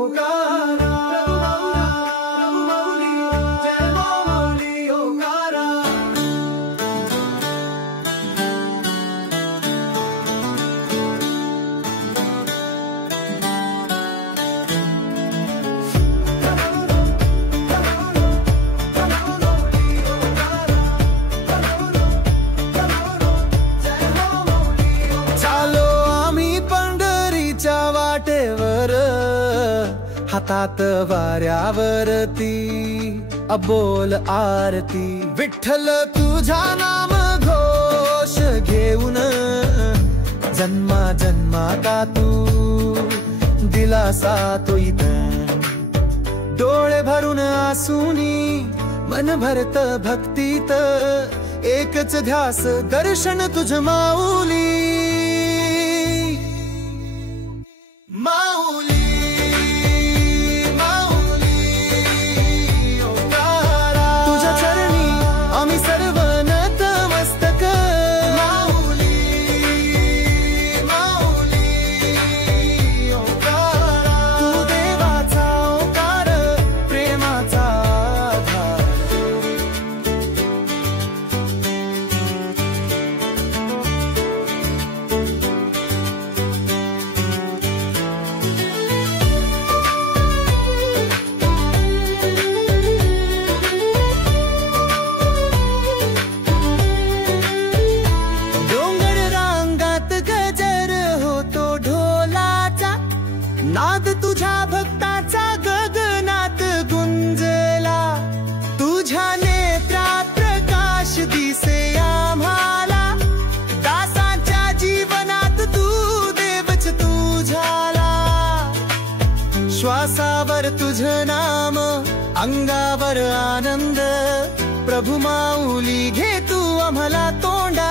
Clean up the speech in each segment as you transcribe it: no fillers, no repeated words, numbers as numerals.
ओंकारा, प्रभु माऊली, जय माऊली ओंकारा। वाटेवर हातात वाऱ्यावरती अबोल आरती, विठ्ठल तुझा नाम घोष घेऊन जन्मा जन्माता तू दिलासा तो इथं। डोळे भरून आसूनी मन भरत भक्तीत, एकच ध्यास दर्शन तुझ माऊली। माऊली माऊली ओंकारा, तुझ्या चरणी आम्ही सर्व नतमस्तक। माऊली माऊली ओंकारा, तू देवाचा ओंकार प्रेमाचा आधार। नाद तुझ्या भक्ताचा गगनात गुंजला, तुझ्या नेत्रात प्रकाश दिसे आम्हाला। दासांच्या जीवनात तू देवच तू झाला। श्वासावर तुझ नाम अंगावर आनंद, प्रभु माऊली घे तू आम्हाला तोंडा।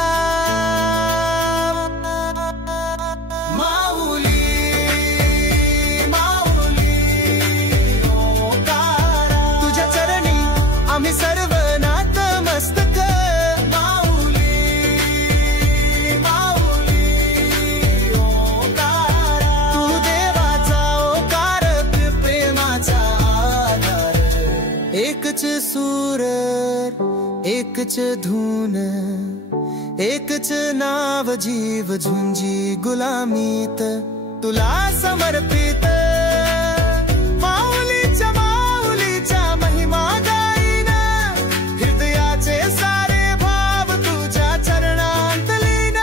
आम्ही सर्व नतमस्तक। माऊली माऊली ओंकारा, तू देवाचा ओंकार प्रेमाचा आधार। एकच सूर एकच धून, एकच नाव जीव झुंजी गुलामीत तुला समर्पित। माऊलीच्या माऊलीच्या महिमा सारे भाव तुझ्या चरणांत लीन।